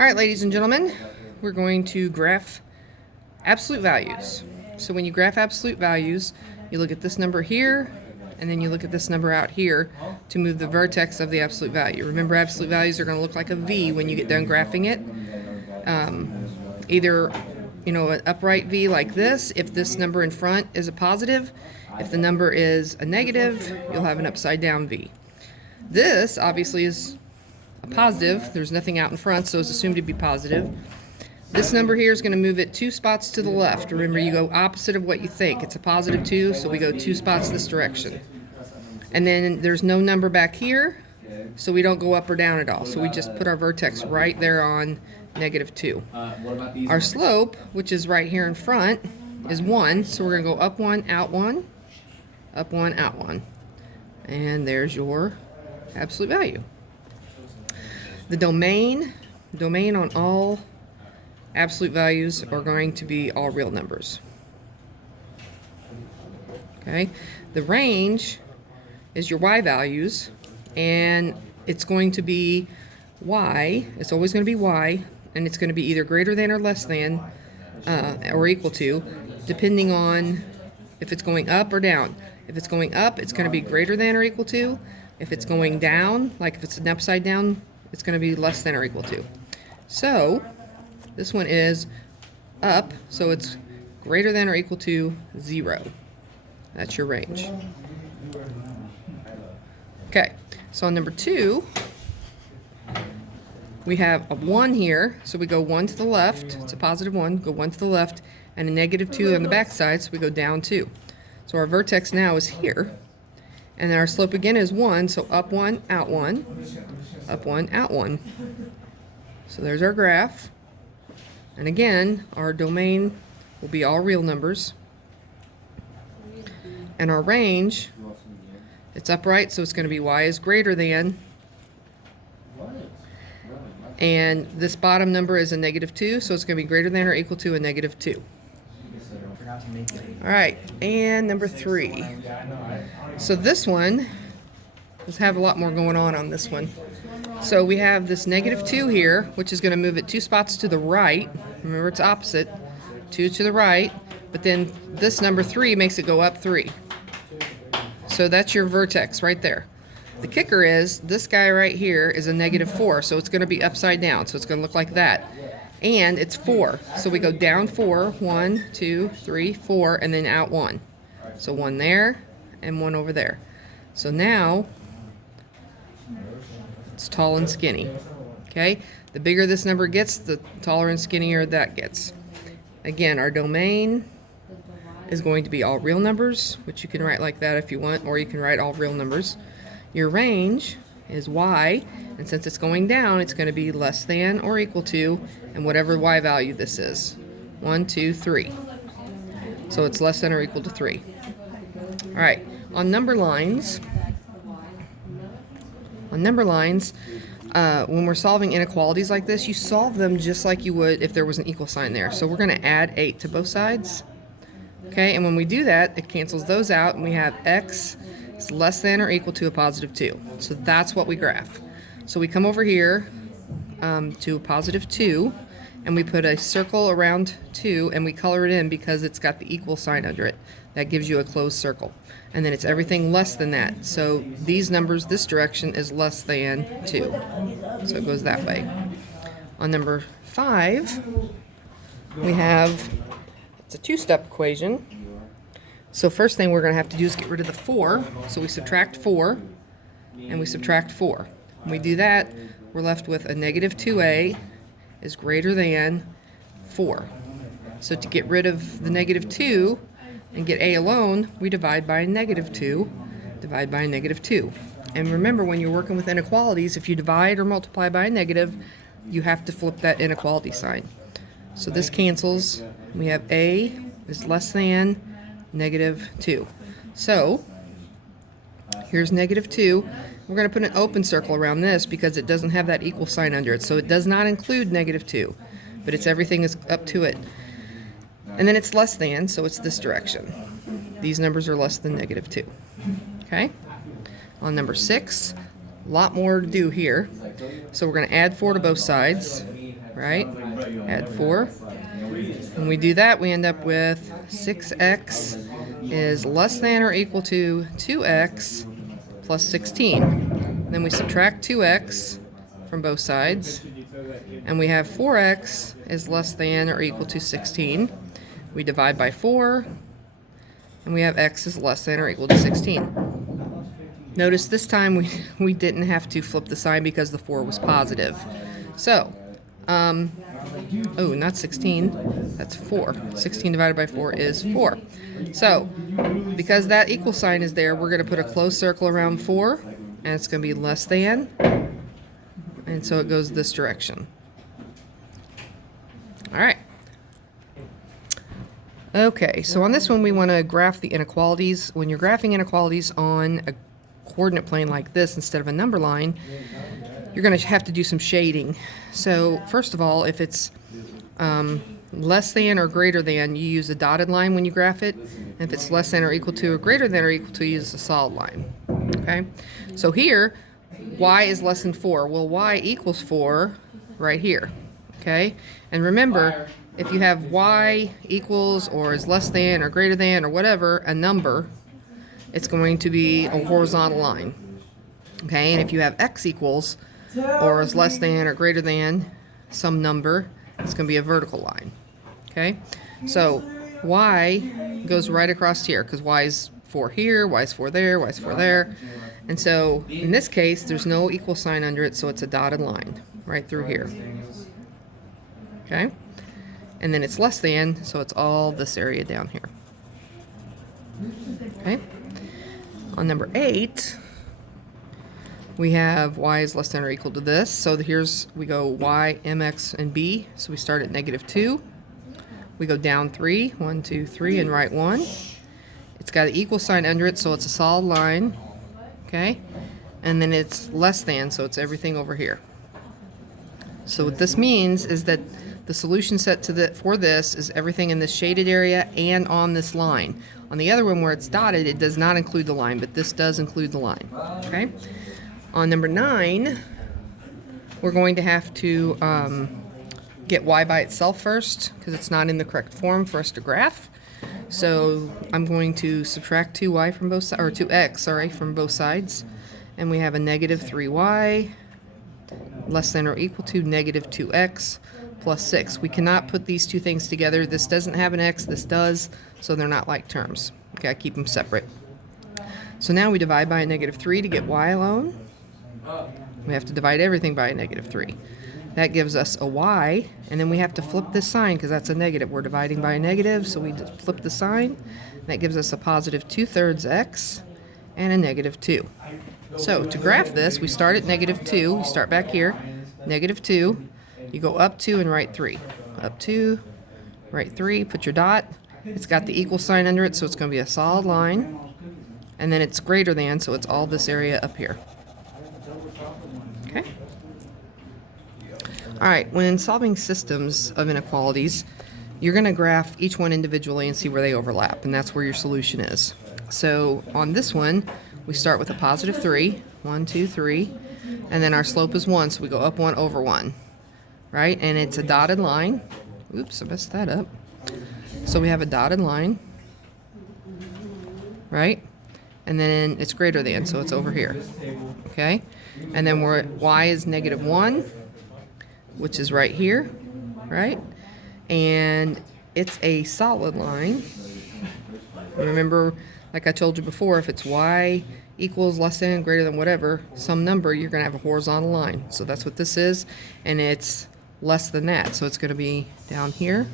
All right, ladies and gentlemen, we're going to graph absolute values. So when you graph absolute values, you look at this number here, and then you look at this number out here to move the vertex of the absolute value. Remember, absolute values are going to look like a V when you get done graphing it. Either, an upright V like this, if this number in front is a positive. If the number is a negative, you'll have an upside down V. This obviously is a positive. There's nothing out in front, so it's assumed to be positive. This number here is going to move it 2 spots to the left. Remember, you go opposite of what you think. It's a positive 2, so we go 2 spots this direction. And then there's no number back here, so we don't go up or down at all. So we just put our vertex right there on -2. Our slope, which is right here in front, is 1, so we're going to go up 1, out 1, up 1, out 1. And there's your absolute value. The domain on all absolute values are going to be all real numbers. Okay, the range is your y values, and it's going to be y. It's always going to be y, and it's going to be either greater than or less than or equal to, depending on if it's going up or down. If it's going up, it's going to be greater than or equal to. If it's going down, like if it's an upside down, it's going to be less than or equal to. So this one is up, so it's greater than or equal to 0. That's your range. Okay, so on number 2, we have a 1 here, so we go 1 to the left. It's a positive 1, go 1 to the left, and a -2 on the back side, so we go down 2. So our vertex now is here, and then our slope again is 1, so up 1, out 1, up 1, out 1. So there's our graph. And again, our domain will be all real numbers. And our range, it's upright, so it's going to be y is greater than. And this bottom number is a -2, so it's going to be greater than or equal to a -2. All right, and number 3. So this one, let's have a lot more going on this one. So we have this -2 here, which is going to move it 2 spots to the right. Remember, it's opposite. 2 to the right. But then this number 3 makes it go up 3. So that's your vertex right there. The kicker is this guy right here is a -4, so it's going to be upside down. So it's going to look like that. And it's 4. So we go down 4. 1, 2, 3, 4, and then out 1. So 1 there and 1 over there. So now it's tall and skinny. Okay? The bigger this number gets, the taller and skinnier that gets. Again, our domain is going to be all real numbers, which you can write like that if you want, or you can write all real numbers. Your range is y, and since it's going down, it's going to be less than or equal to, and whatever y value this is. 1, 2, 3. So it's less than or equal to 3. All right, on number lines, when we're solving inequalities like this, you solve them just like you would if there was an equal sign there. So we're going to add 8 to both sides. Okay, and when we do that, it cancels those out, and we have x is less than or equal to a +2. So that's what we graph. So we come over here to a +2, and we put a circle around 2, and we color it in because it's got the equal sign under it. That gives you a closed circle. And then it's everything less than that. So these numbers, this direction is less than 2. So it goes that way. On number 5, we have, it's a 2-step equation. So first thing we're going to have to do is get rid of the 4. So we subtract 4, and we subtract 4. When we do that, we're left with a -2a is greater than 4. So to get rid of the -2 and get a alone, we divide by a -2, divide by a -2. And remember, when you're working with inequalities, if you divide or multiply by a negative, you have to flip that inequality sign. So this cancels. We have a is less than -2. So here's -2. We're going to put an open circle around this because it doesn't have that equal sign under it. So it does not include -2, but it's everything is up to it. And then it's less than, so it's this direction. These numbers are less than -2. Okay? On number 6, a lot more to do here. So we're going to add 4 to both sides. right? Add 4. When we do that, we end up with 6x is less than or equal to 2x plus 16. Then we subtract 2x from both sides, and we have 4x is less than or equal to 16. We divide by 4, and we have x is less than or equal to 16. Notice this time we didn't have to flip the sign because the 4 was positive. So, oh, not 16, that's 4. 16 divided by 4 is 4. So, because that equal sign is there, we're going to put a closed circle around 4, and it's going to be less than, and so it goes this direction. All right. Okay, so on this one we want to graph the inequalities. When you're graphing inequalities on a coordinate plane like this instead of a number line, you're going to have to do some shading. So first of all, if it's less than or greater than, you use a dotted line when you graph it. And if it's less than or equal to or greater than or equal to, you use a solid line. Okay, so here y is less than 4. Well, y equals 4 right here. Okay, and remember, if you have y equals or is less than or greater than or whatever, a number, it's going to be a horizontal line. Okay, and if you have x equals or is less than or greater than some number, it's going to be a vertical line. Okay, so y goes right across here because y is 4 here, y is 4 there, y is 4 there. And so in this case, there's no equal sign under it, so it's a dotted line right through here. Okay, and then it's less than, so it's all this area down here. Okay, on number 8, we have y is less than or equal to this. So here's, we go y, mx, and b. So we start at -2. We go down 3, 1, 2, 3, and right 1. It's got an equal sign under it, so it's a solid line. Okay, and then it's less than, so it's everything over here. So what this means is that the solution set for this is everything in this shaded area and on this line. On the other one where it's dotted, it does not include the line, but this does include the line. Okay. On number 9, we're going to have to get y by itself first because it's not in the correct form for us to graph. So I'm going to subtract 2y from both sides, or 2x, sorry, from both sides, and we have a -3y less than or equal to -2x plus 6. We cannot put these two things together. This doesn't have an x, this does, so they're not like terms. Okay, I keep them separate. So now we divide by a -3 to get y alone. We have to divide everything by a -3. That gives us a y, and then we have to flip this sign because that's a negative. We're dividing by a negative, so we just flip the sign. That gives us a +2/3 x and a -2. So to graph this, we start at -2. We start back here, -2. You go up 2 and right 3. Up 2, right 3, put your dot. It's got the equal sign under it, so it's going to be a solid line. And then it's greater than, so it's all this area up here. Okay? All right, when solving systems of inequalities, you're going to graph each one individually and see where they overlap, and that's where your solution is. So on this one, we start with a +3, 1, 2, 3, and then our slope is 1, so we go up 1 over 1. Right, and it's a dotted line. Oops, I messed that up. So we have a dotted line, right? And then it's greater than, so it's over here. Okay, and then we're at y is -1, which is right here, right? And it's a solid line. Remember, like I told you before, if it's y equals less than, greater than, whatever, some number, you're going to have a horizontal line. So that's what this is, and it's less than that, so it's going to be down here,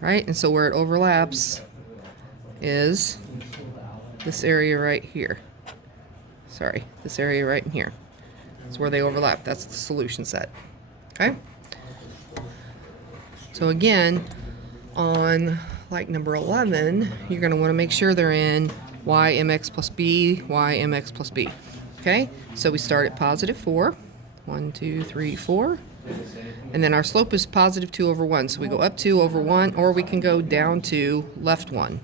right? And so where it overlaps is this area right here. Sorry, this area right in here. That's where they overlap. That's the solution set. Okay? So again, on like number 11, you're going to want to make sure they're in y mx plus b, y mx plus b. Okay? So we start at +4. 1, 2, 3, 4. And then our slope is +2 over 1. So we go up 2 over 1, or we can go down to left 1.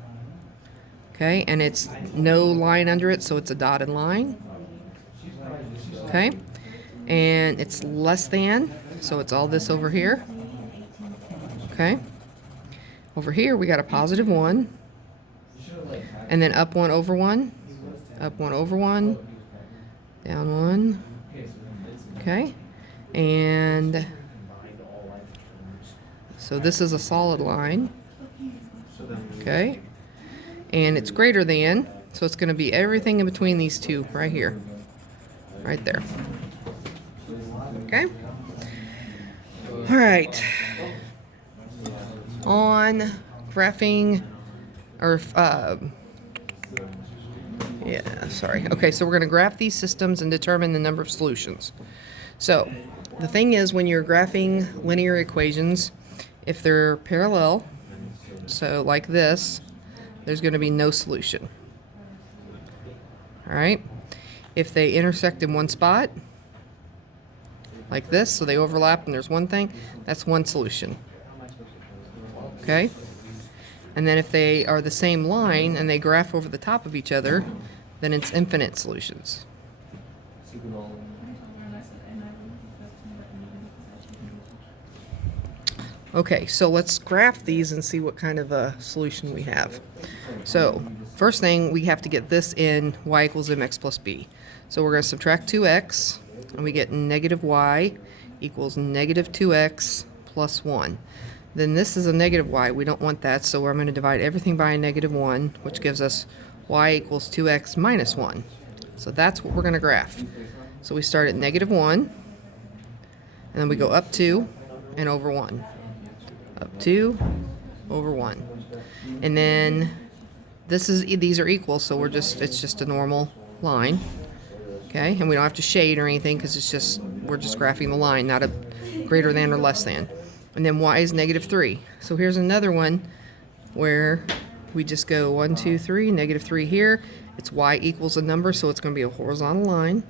Okay, and it's no line under it, so it's a dotted line. Okay, and it's less than, So it's all this over here. Okay. Over here we got a positive 1. And then up 1 over 1. Up 1 over 1. Down 1. Okay. And so this is a solid line. Okay. And it's greater than, so it's going to be everything in between these two right here. Right there. Okay. All right. On graphing, or yeah, sorry. Okay, so we're going to graph these systems and determine the number of solutions. So the thing is, when you're graphing linear equations, if they're parallel, so like this, there's going to be no solution. All right. If they intersect in one spot, like this, so they overlap and there's one thing, that's one solution. Okay? And then if they are the same line and they graph over the top of each other, then it's infinite solutions. Okay, so let's graph these and see what kind of a solution we have. So, first thing, we have to get this in y equals mx plus b. So we're going to subtract 2x, and we get negative y equals negative 2x plus 1. Then this is a negative y. We don't want that, so I'm going to divide everything by a negative 1, which gives us y equals 2x minus 1. So that's what we're going to graph. So we start at negative 1, and then we go up 2 and over 1. Up 2 over 1. And then these are equal, so it's just a normal line. Okay, and we don't have to shade or anything because we're just graphing the line, not a greater than or less than. And then y is negative 3. So here's another one where we just go 1, 2, 3, negative 3 here. It's y equals a number, so it's going to be a horizontal line.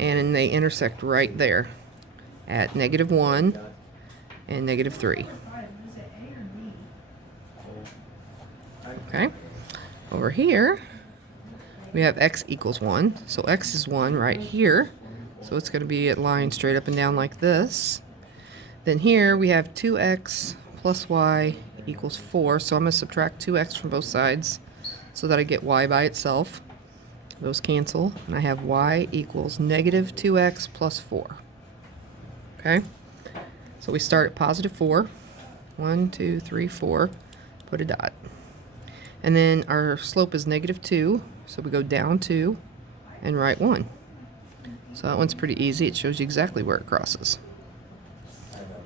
And they intersect right there at negative 1 and negative 3. Okay, over here we have x equals 1, so x is 1 right here, so it's going to be a line straight up and down like this. Then here we have 2x plus y equals 4, so I'm going to subtract 2x from both sides so that I get y by itself. Those cancel, and I have y equals negative 2x plus 4. Okay, so we start at positive 4. 1, 2, 3, 4. Put a dot. And then our slope is negative 2, so we go down 2 and right 1. So that one's pretty easy. It shows you exactly where it crosses.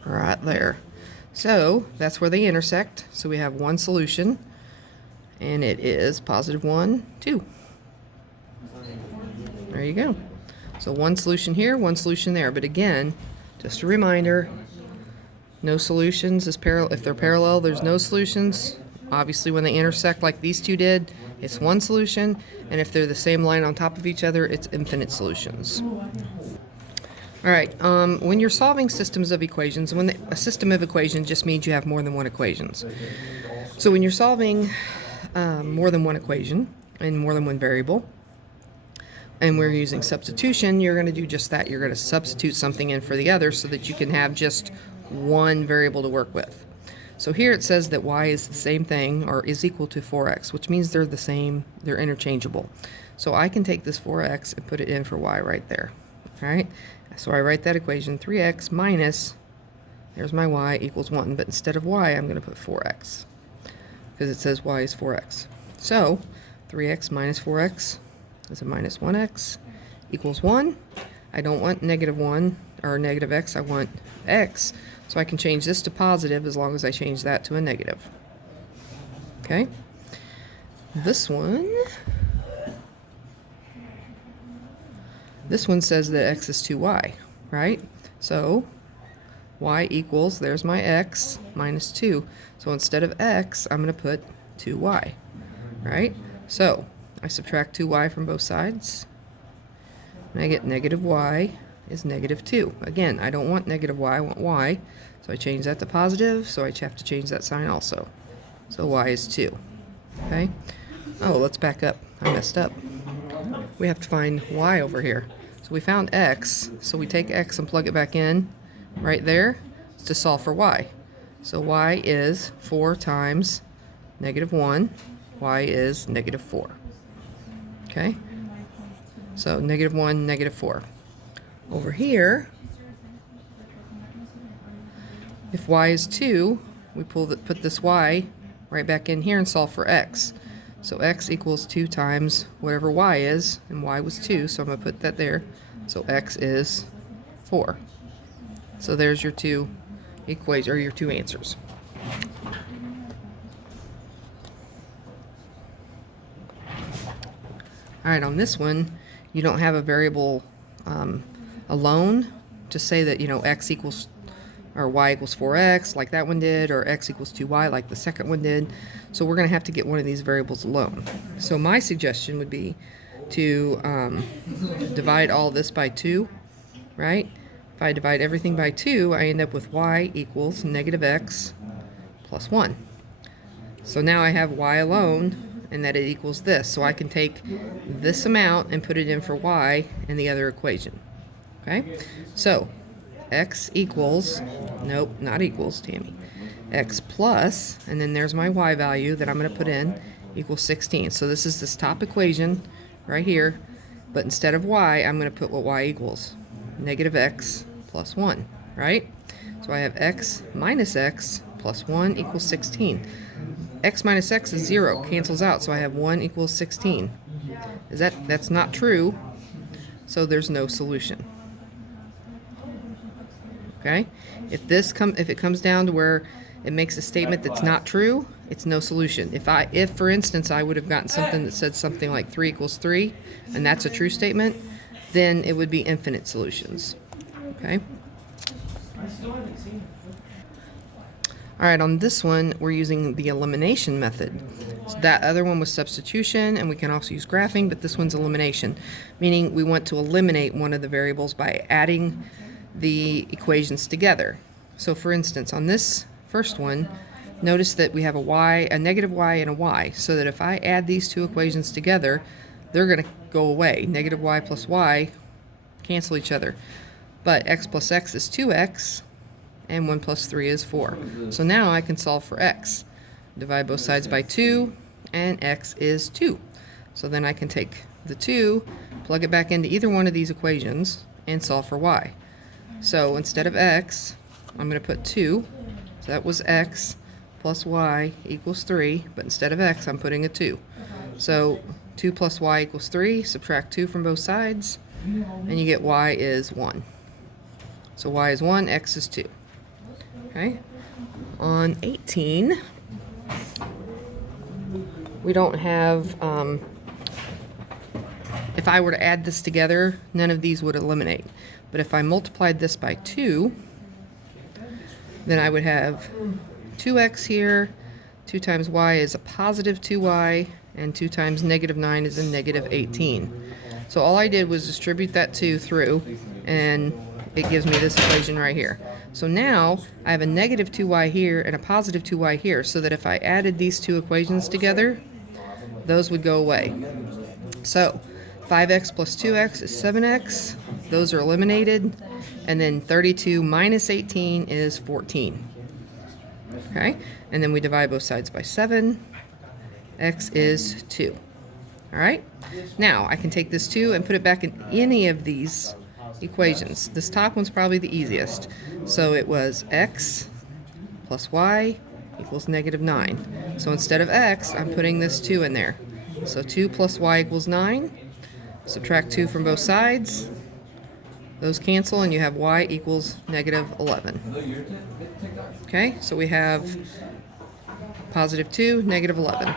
Right there. So that's where they intersect. So we have one solution, and it is positive 1, 2. There you go. So one solution here, one solution there. But again, just a reminder, no solutions is parallel. If they're parallel, there's no solutions. Obviously, when they intersect like these two did, it's one solution. And if they're the same line on top of each other, it's infinite solutions. All right, when you're solving systems of equations, a system of equations just means you have more than one equations. So when you're solving more than one equation and more than one variable, and we're using substitution, you're going to do just that. You're going to substitute something in for the other so that you can have just one variable to work with. So here it says that y is the same thing, or is equal to 4x, which means they're the same, they're interchangeable. So I can take this 4x and put it in for y right there. All right? So I write that equation, 3x minus, there's my y, equals 1. But instead of y, I'm going to put 4x, because it says y is 4x. So 3x minus 4x is a minus 1x equals 1. I don't want negative 1 or negative x, I want x. So I can change this to positive as long as I change that to a negative. Okay? This one says that x is 2y, right? So y equals, there's my x, minus 2. So instead of x, I'm going to put 2y, right? So I subtract 2y from both sides, and I get negative y is negative 2. Again, I don't want negative y, I want y. So I change that to positive, so I have to change that sign also. So y is 2. Okay? Oh, let's back up. I messed up. We have to find y over here. So So we found x, so we take x and plug it back in right there to solve for y. So y is 4 times negative 1. Y is negative 4. Okay? So negative 1, negative 4. Over here, if y is 2, we put this y right back in here and solve for x. So x equals 2 times whatever y is, and y was 2, so I'm going to put that there. So x is 4. So there's your two equations, or your two answers. All right, on this one, you don't have a variable alone. Just say that, x equals, or y equals 4x, like that one did, or x equals 2y, like the second one did. So we're going to have to get one of these variables alone. So my suggestion would be to divide all this by 2, right? If I divide everything by 2, I end up with y equals negative x plus 1. So now I have y alone, and that it equals this. So I can take this amount and put it in for y in the other equation. Okay? So x equals, nope, not equals, Tammy. X plus, and then there's my y value that I'm going to put in, equals 16. So this is this top equation right here, but instead of y, I'm going to put what y equals. Negative x plus 1, right? So I have x minus x plus 1 equals 16. X minus x is 0, cancels out, so I have 1 equals 16. That's not true, so there's no solution. Okay? If it comes down to where it makes a statement that's not true, it's no solution. If for instance I would have gotten something that said something like 3 equals 3, and that's a true statement, then it would be infinite solutions. Okay? All right, on this one, we're using the elimination method. So that other one was substitution, and we can also use graphing, but this one's elimination, meaning we want to eliminate one of the variables by adding the equations together. So for instance, on this first one, notice that we have a negative y and a y, so that if I add these two equations together, they're going to go away. Negative y plus y cancel each other. But x plus x is 2x, and 1 plus 3 is 4. So now I can solve for x. Divide both sides by 2, and x is 2. So then I can take the 2, plug it back into either one of these equations, and solve for y. So instead of x, I'm going to put 2. So that was x plus y equals 3, but instead of x, I'm putting a 2. So 2 plus y equals 3, subtract 2 from both sides, and you get y is 1. So y is 1, x is 2. Okay? On 18, we don't have, if I were to add this together, none of these would eliminate. But if I multiplied this by 2, then I would have 2x here, 2 times y is a positive 2y, and 2 times negative 9 is a negative 18. So all I did was distribute that 2 through, and it gives me this equation right here. So now I have a negative 2y here and a positive 2y here, so that if I added these two equations together, those would go away. So 5x plus 2x is 7x. Those are eliminated. And then 32 minus 18 is 14. Okay? And then we divide both sides by 7. X is 2. All right? Now I can take this 2 and put it back in any of these equations. This top one's probably the easiest. So it was x plus y equals negative 9. So instead of x, I'm putting this 2 in there. So 2 plus y equals 9. Subtract 2 from both sides. Those cancel, and you have y equals negative 11. Okay, so we have positive 2, negative 11.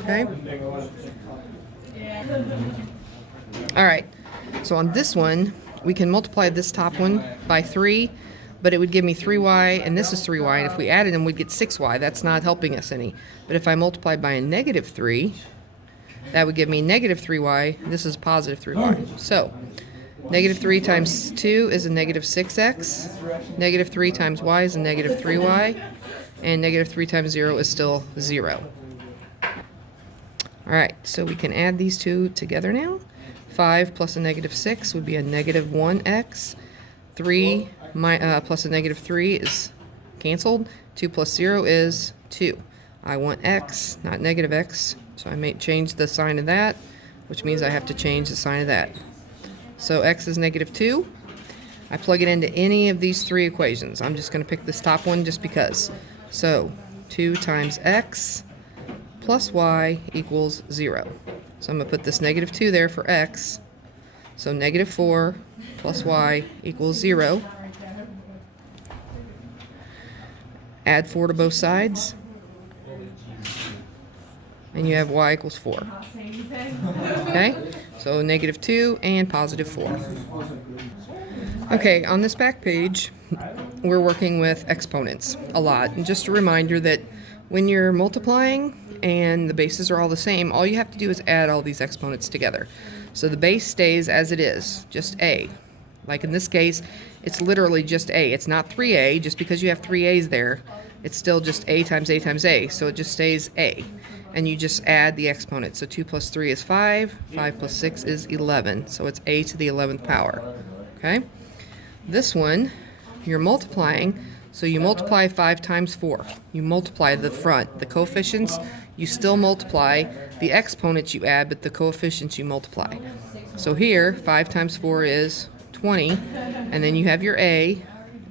Okay? All right. So on this one, we can multiply this top one by 3, but it would give me 3y, and this is 3y, and if we added them, we'd get 6y. That's not helping us any. But if I multiply by a negative 3, that would give me negative 3y. This is positive 3y. So negative 3 times 2 is a negative 6x. Negative 3 times y is a negative 3y. And negative 3 times 0 is still 0. All right, so we can add these two together now. 5 plus a negative 6 would be a negative 1x. 3 plus a negative 3 is canceled. 2 plus 0 is 2. I want x, not negative x, so I may change the sign of that, which means I have to change the sign of that. So x is negative 2. I plug it into any of these three equations. I'm just going to pick this top one just because. So 2 times x plus y equals 0. So I'm going to put this negative 2 there for x. So negative 4 plus y equals 0. Add 4 to both sides. And you have y equals 4. Okay? So negative 2 and positive 4. Okay, on this back page, we're working with exponents a lot. And just a reminder that when you're multiplying and the bases are all the same, all you have to do is add all these exponents together. So the base stays as it is, just a. Like in this case, it's literally just a. It's not 3a. Just because you have 3 a's there, it's still just a times a times a. So it just stays a. And you just add the exponents. So 2 plus 3 is 5. 5 plus 6 is 11. So it's a to the 11th power. Okay? This one, you're multiplying. So you multiply 5 times 4. You multiply the front. The coefficients, you still multiply. The exponents you add, but the coefficients you multiply. So here, 5 times 4 is 20. And then you have your a.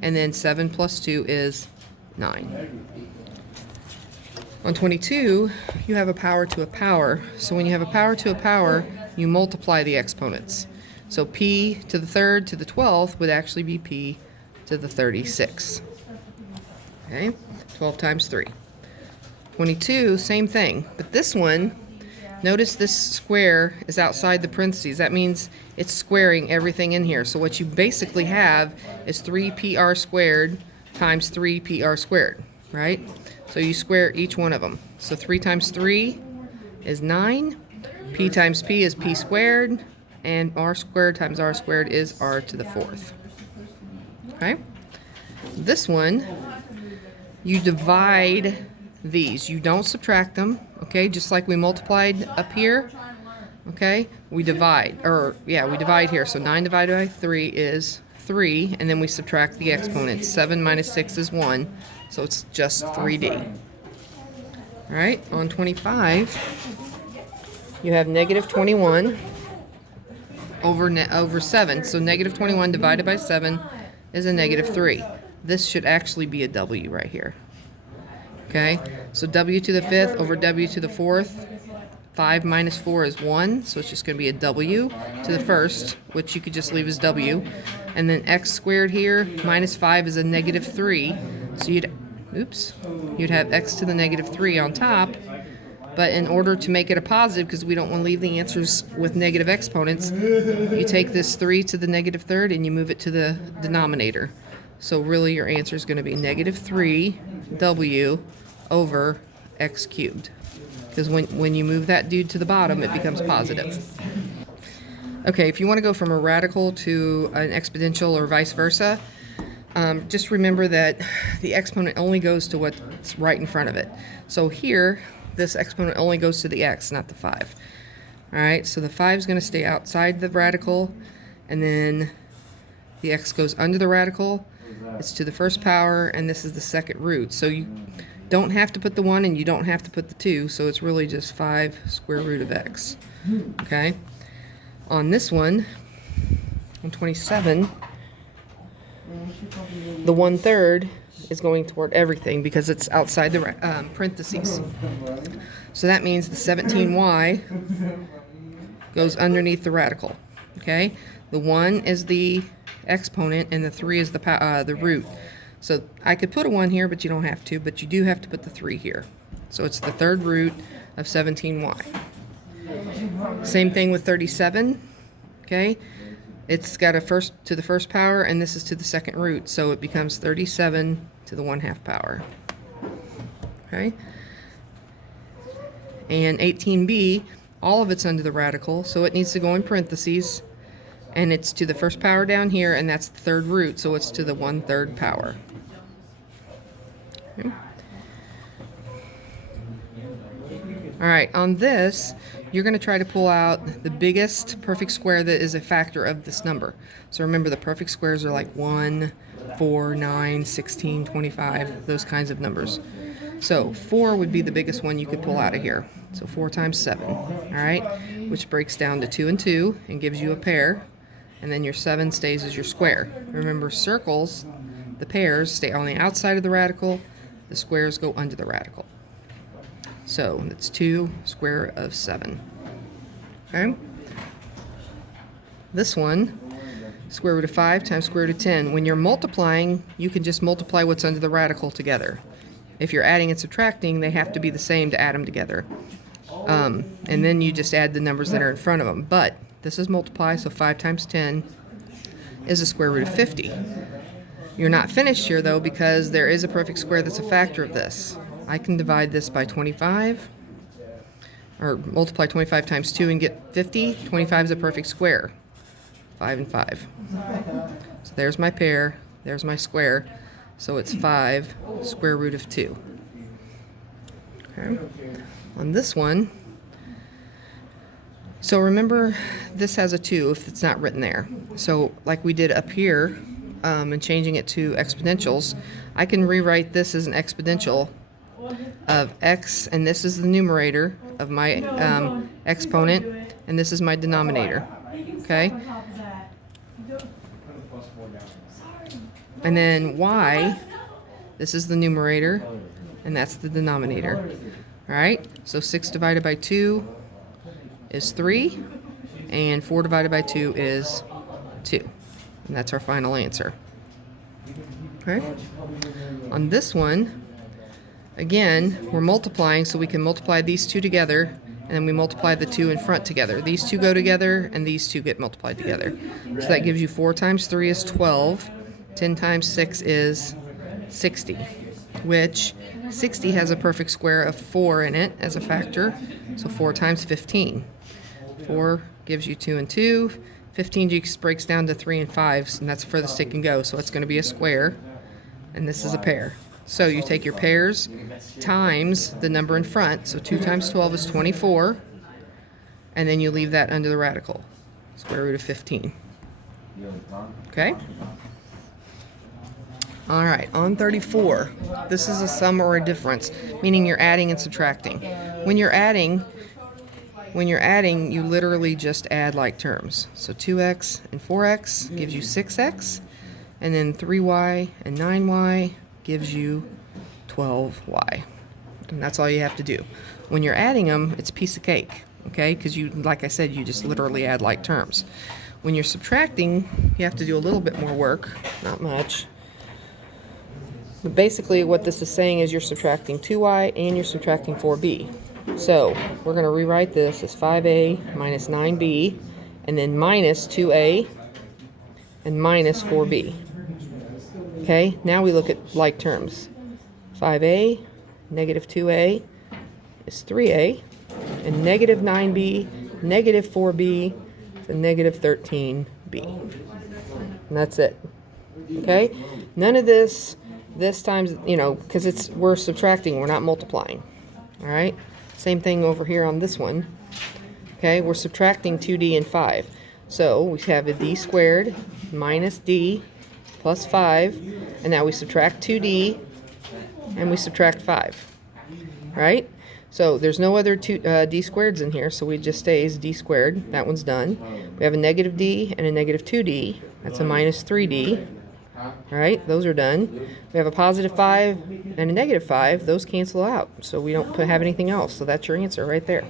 And then 7 plus 2 is 9. On 22, you have a power to a power. So when you have a power to a power, you multiply the exponents. So p to the third to the 12th would actually be p to the 36. Okay, 12 times 3. 22, same thing. But this one, notice this square is outside the parentheses. That means it's squaring everything in here. So what you basically have is 3pr squared times 3pr squared, right? So you square each one of them. So 3 times 3 is 9. P times p is p squared. And r squared times r squared is r to the 4th. Okay? This one, you divide these. You don't subtract them. Okay? Just like we multiplied up here. Okay? We divide. We divide here. So 9 divided by 3 is 3. And then we subtract the exponents. 7 minus 6 is 1. So it's just 3D. Alright, on 25, you have negative 21 over 7. So negative 21 divided by 7 is a negative 3. This should actually be a w right here. Okay, so w to the 5th over w to the 4th. 5 minus 4 is 1, so it's just going to be a w to the 1st, which you could just leave as w. And then x squared here, minus 5 is a negative 3. So you'd have x to the negative 3 on top. But in order to make it a positive, because we don't want to leave the answers with negative exponents, you take this 3 to the negative 3rd and you move it to the denominator. So really your answer is going to be negative 3w over x cubed. Because when you move that dude to the bottom, it becomes positive. Okay, if you want to go from a radical to an exponential or vice versa, just remember that the exponent only goes to what's right in front of it. So here, this exponent only goes to the x, not the 5. Alright, so the 5 is going to stay outside the radical, and then the x goes under the radical. It's to the first power, and this is the second root. So you don't have to put the 1 and you don't have to put the 2, so it's really just 5 square root of x. Okay? On this one, on 27, the 1/3 is going toward everything because it's outside the parentheses. So that means the 17y goes underneath the radical. Okay? The 1 is the exponent and the 3 is the root. So I could put a 1 here, but you don't have to, but you do have to put the 3 here. So it's the 3rd root of 17y. Same thing with 37. Okay? It's got a first to the first power, and this is to the second root, so it becomes 37 to the 1/2 power. Okay? And 18b, all of it's under the radical, so it needs to go in parentheses, and it's to the first power down here, and that's the 3rd root, so it's to the 1/3 power. Okay. All right, on this, you're going to try to pull out the biggest perfect square that is a factor of this number. So remember, the perfect squares are like 1, 4, 9, 16, 25, those kinds of numbers. So 4 would be the biggest one you could pull out of here. So 4 times 7, all right? Which breaks down to 2 and 2 and gives you a pair. And then your 7 stays as your square. Remember, circles, the pairs stay on the outside of the radical. The squares go under the radical. So that's 2 square of 7. Okay? This one, square root of 5 times square root of 10. When you're multiplying, you can just multiply what's under the radical together. If you're adding and subtracting, they have to be the same to add them together. And then you just add the numbers that are in front of them. But this is multiply, so 5 times 10 is a square root of 50. You're not finished here, though, because there is a perfect square that's a factor of this. I can divide this by 25, or multiply 25 times 2 and get 50. 25 is a perfect square. 5 and 5. So there's my pair, there's my square. So it's 5 square root of 2. Okay. On this one, so remember, this has a 2 if it's not written there. So like we did up here, and changing it to exponentials, I can rewrite this as an exponential of x, and this is the numerator of my exponent, and this is my denominator. Okay? And then y, this is the numerator, and that's the denominator. All right? So 6 divided by 2 is 3, and 4 divided by 2 is 2. And that's our final answer. Okay? On this one, again, we're multiplying, so we can multiply these two together, and then we multiply the 2 in front together. These two go together, and these two get multiplied together. So that gives you 4 times 3 is 12. 10 times 6 is 60, which 60 has a perfect square of 4 in it as a factor. So 4 times 15. 4 gives you 2 and 2. 15 just breaks down to 3 and 5, and that's the furthest it can go. So it's going to be a square, and this is a pair. So you take your pairs times the number in front. So 2 times 12 is 24, and then you leave that under the radical, square root of 15. Okay? All right, on 34, this is a sum or a difference, meaning you're adding and subtracting. When you're adding, you literally just add like terms. So 2x and 4x gives you 6x, and then 3y and 9y gives you 12y. And that's all you have to do. When you're adding them, it's a piece of cake, okay? Because you, like I said, you just literally add like terms. When you're subtracting, you have to do a little bit more work, not much. But basically what this is saying is you're subtracting 2y and you're subtracting 4b. So we're going to rewrite this as 5a minus 9b, and then minus 2a and minus 4b. Okay, now we look at like terms. 5a, negative 2a is 3a, and negative 9b, negative 4b is a negative 13b. And that's it. Okay, none of this times, because we're subtracting, we're not multiplying. All right, same thing over here on this one. Okay, we're subtracting 2d and 5. So we have a d squared minus d plus 5, and now we subtract 2d and we subtract 5. Right? So there's no other d squareds in here, so we just stays d squared. That one's done. We have a negative d and a negative 2d. That's a minus 3d. All right, those are done. We have a positive 5 and a negative 5. Those cancel out, so we don't have anything else. So that's your answer right there.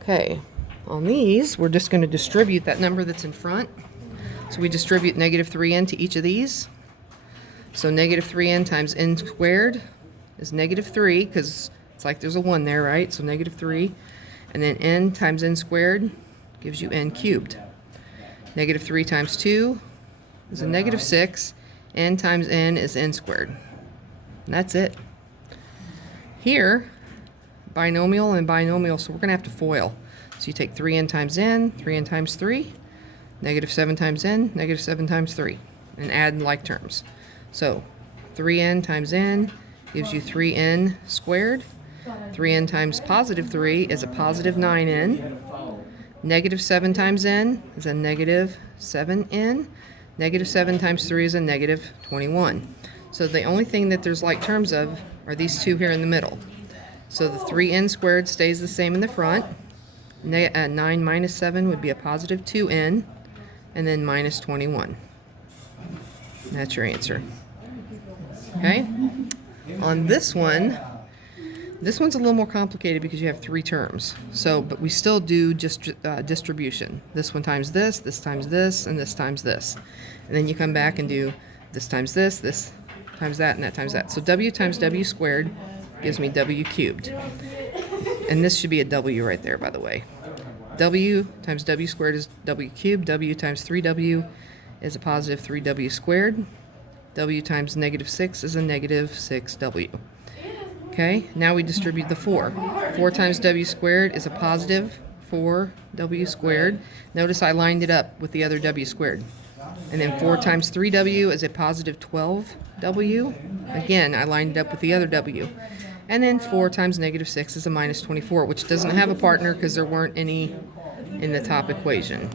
Okay, on these, we're just going to distribute that number that's in front. So we distribute negative 3n to each of these. So negative 3n times n squared is negative 3, because it's like there's a 1 there, right? So negative 3. And then n times n squared gives you n cubed. Negative 3 times 2 is a negative 6. N times n is n squared. And that's it. Here, binomial and binomial, so we're going to have to FOIL. So you take 3n times n, 3n times 3, negative 7 times n, negative 7 times 3, and add like terms. So 3n times n gives you 3n squared. 3n times positive 3 is a positive 9n. Negative 7 times n is a negative 7n. Negative 7 times 3 is a negative 21. So the only thing that there's like terms of are these two here in the middle. So the 3n squared stays the same in the front. 9 minus 7 would be a positive 2n, and then minus 21. That's your answer. Okay? On this one's a little more complicated because you have three terms. So, but we still do just distribution. This one times this times this, and this times this. And then you come back and do this times this times that, and that times that. So w times w squared gives me w cubed. And this should be a w right there, by the way. W times w squared is w cubed. W times 3w is a positive 3w squared. W times negative 6 is a negative 6w. Okay, now we distribute the 4. 4 times w squared is a positive 4w squared. Notice I lined it up with the other w squared. And then 4 times 3w is a positive 12w. Again, I lined it up with the other w. And then 4 times negative 6 is a minus 24, which doesn't have a partner because there weren't any in the top equation.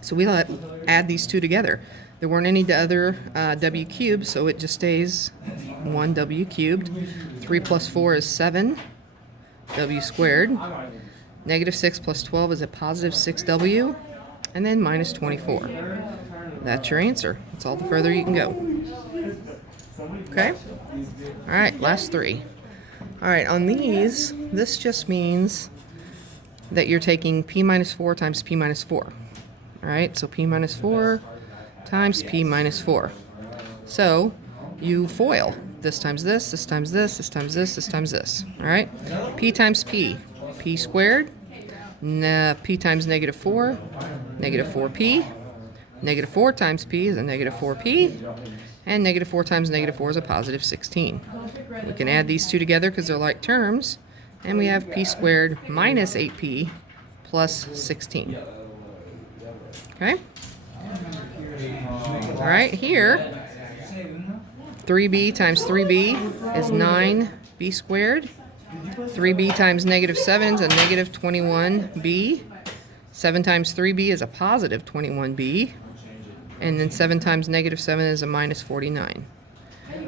So we add these two together. There weren't any other w cubed, so it just stays 1w cubed. 3 plus 4 is 7w squared. Negative 6 plus 12 is a positive 6w. And then minus 24. That's your answer. That's all the further you can go. Okay? All right, last three. All right, on these, this just means that you're taking p minus 4 times p minus 4. All right, so p minus 4 times p minus 4. So you FOIL. This times this, this times this, this times this, this times this. All right, p times p squared. P times negative 4, negative 4p. Negative 4 times p is a negative 4p. And negative 4 times negative 4 is a positive 16. We can add these two together because they're like terms. And we have p squared minus 8p plus 16. Okay? All right, here, 3b times 3b is 9b squared. 3b times negative 7 is a negative 21b. 7 times 3b is a positive 21b. And then 7 times negative 7 is a minus 49.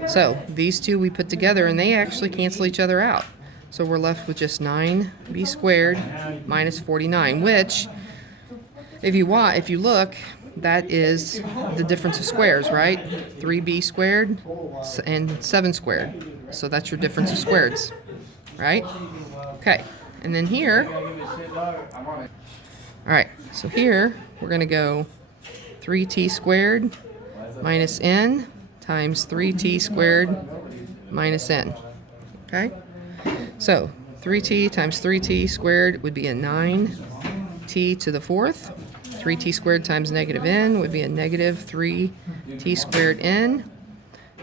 So these two we put together, and they actually cancel each other out. So we're left with just 9b squared minus 49, which, if you look, that is the difference of squares, right? 3b squared and 7 squared. So that's your difference of squareds, right? Okay, and then here, all right, so here we're going to go 3t squared minus n times 3t squared minus n. Okay? So 3t times 3t squared would be a 9t to the fourth. 3t squared times negative n would be a negative 3t squared n.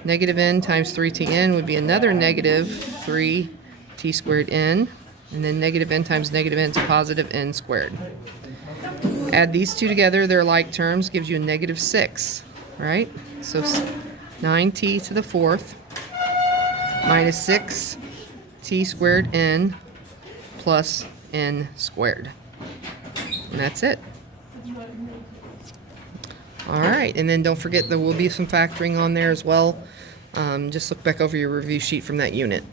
Negative n times 3tn would be another negative 3t squared n. And then negative n times negative n is a positive n squared. Add these two together, they're like terms, gives you a negative 6, right? So 9t to the fourth minus 6t squared n plus n squared. And that's it. All right, and then don't forget there will be some factoring on there as well. Just look back over your review sheet from that unit.